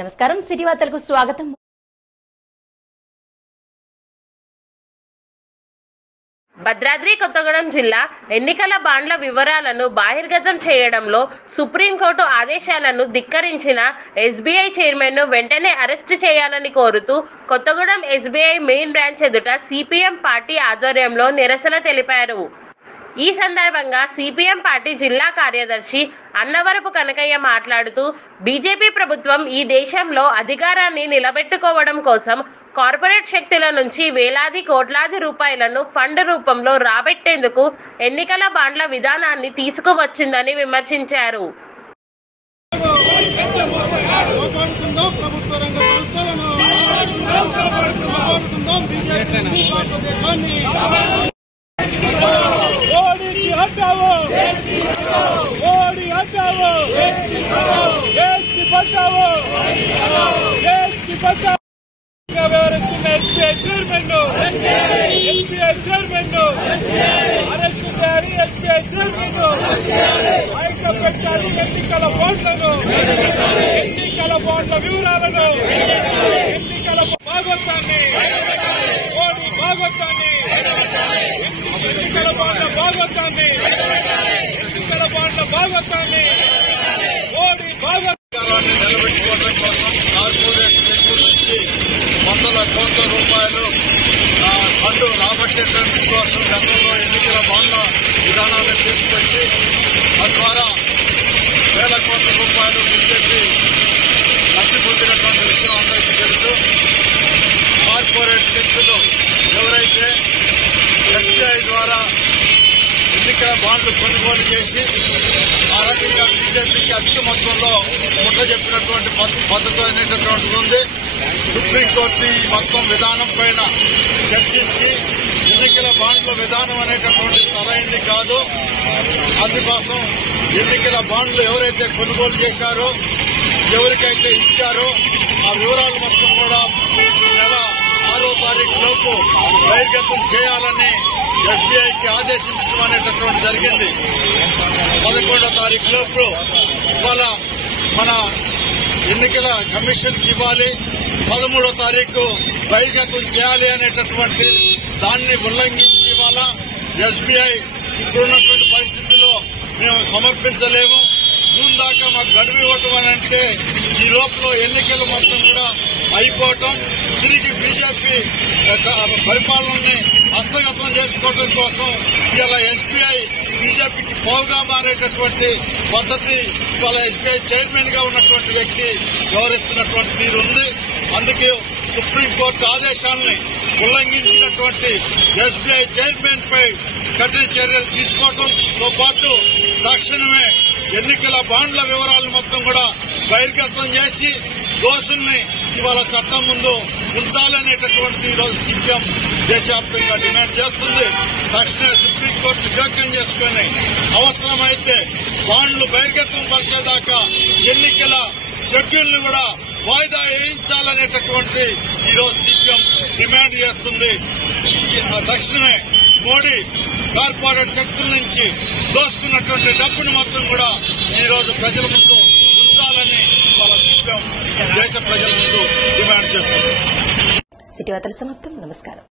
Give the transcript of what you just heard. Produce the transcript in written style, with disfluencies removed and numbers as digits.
నమస్కారం సిటీ వార్తలకు స్వాగతం. భద్రాద్రి కొత్తగూడెం జిల్లా ఎన్నికల బాండ్ల వివరాలను బహిర్గతం చేయడంలో సుప్రీంకోర్టు ఆదేశాలను ధిక్కరించిన ఎస్బీఐ చైర్మన్ను వెంటనే అరెస్టు చేయాలని కోరుతూ కొత్తగూడెం ఎస్బీఐ మెయిన్ బ్రాంచ్ ఎదుట సిపిఎం పార్టీ ఆధ్వర్యంలో నిరసన తెలిపారు. ఈ సందర్భంగా సిపిఎం పార్టీ జిల్లా కార్యదర్శి అన్నవరపు కనకయ్య మాట్లాడుతూ బీజేపీ ప్రభుత్వం ఈ దేశంలో అధికారాన్ని నిలబెట్టుకోవడం కోసం కార్పొరేట్ శక్తుల నుంచి వేలాది కోట్లాది రూపాయలను ఫండ్ రూపంలో రాబట్టేందుకు ఎన్నికల బాండ్ల విధానాన్ని తీసుకువచ్చిందని విమర్శించారు. ఎన్నికల బాండ్ల వివరాలను ఎన్నికల భాగవతాన్ని ఎన్నికల బాండ్ల భాగవతాన్ని నిలబెట్టుకోవడం కోసం కార్పొరేట్ సెక్టర్ నుంచి వందల కోట్ల రూపాయలు ఫండ్ రాబట్టేటువంటి కోసం గతంలో ఎన్నికల బాండ్ల విధానాన్ని తీసుకొచ్చి తద్వారా వేల కోట్ల రూపాయలు బీజేపీ లబ్ధి పొందినటువంటి విషయం అందరికీ తెలుసు. కార్పొరేట్ శక్తులు ఎవరైతే ఎస్బీఐ ద్వారా ఎన్నికల బాండ్లు కొనుగోలు చేసి ఆ రకంగా బీజేపీకి అధిక మొత్తంలో ముట్ట చెప్పినటువంటి పద్ధతి అనేటటువంటిది ఉంది. సుప్రీంకోర్టు ఈ మొత్తం విధానం పైన చర్చించి ఎన్నికల బాండ్ల విధానం అనేటటువంటి సరైంది కాదు, అందుకోసం ఎన్నికల బాండ్లు ఎవరైతే కొనుగోలు చేశారో ఎవరికైతే ఇచ్చారో ఆ వివరాలు మొత్తం కూడా నెల 6వ తారీఖు లోపు బహిర్గతం చేయాలని ఎస్బీఐకి ఆదేశించడం అనేటటువంటి జరిగింది. 11వ తారీఖు లోపు ఇవాళ మన ఎన్నికల కమిషన్కి ఇవ్వాలి, 13వ తారీఖు బహిర్గతం చేయాలి అనేటటువంటి దాన్ని ఉల్లంఘించి ఇవాళ ఎస్బీఐ ఇప్పుడున్నటువంటి పరిస్థితుల్లో మేము సమర్పించలేము, జూన్ దాకా మాకు గడువు ఇవ్వటం అని అంటే ఈ లోపల ఎన్నికలు మొత్తం కూడా అయిపోవటం, తిరిగి బీజేపీ పరిపాలనని హస్తగతం చేసుకోవడం కోసం ఇలా ఎస్బీఐ బీజేపీకి పోగా మారేటటువంటి పద్ధతి ఇవాళ ఎస్బీఐ చైర్మన్ గా ఉన్నటువంటి వ్యక్తి వ్యవహరిస్తున్నటువంటి తీరు ఉంది. అందుకే సుప్రీంకోర్టు ఆదేశాలని ఉల్లంఘించినటువంటి ఎస్బీఐ చైర్మన్ పై కఠిన చర్యలు తీసుకోవడంతో పాటు తక్షణమే ఎన్నికల బాండ్ల వివరాలు మొత్తం కూడా బహిర్గతం చేసి దోషుల్ని ఇవాళ చట్టం ముందు ఉంచాలనేటటువంటిది ఈరోజు సిపిఎం దేశవ్యాప్తంగా డిమాండ్ చేస్తుంది. తక్షణమే సుప్రీంకోర్టు జోక్యం చేసుకుని అవసరమైతే బాండ్లు బహిర్గతం పరిచేదాకా ఎన్నికల షెడ్యూల్ ని కూడా వాయిదా వేయించాలనేటటువంటిది ఈరోజు సిపిఎం డిమాండ్ చేస్తుంది. తక్షణమే మోడీ కార్పొరేట్ శక్తుల నుంచి దోసుకున్నటువంటి డబ్బును మొత్తం కూడా ఈ రోజు ప్రజల ముందు ఉంచాలని వాళ్ళ సిపిఎం దేశ ప్రజల ముందు డిమాండ్ చేస్తుంది. సిటీ వార్తల సమాప్తం. నమస్కారం.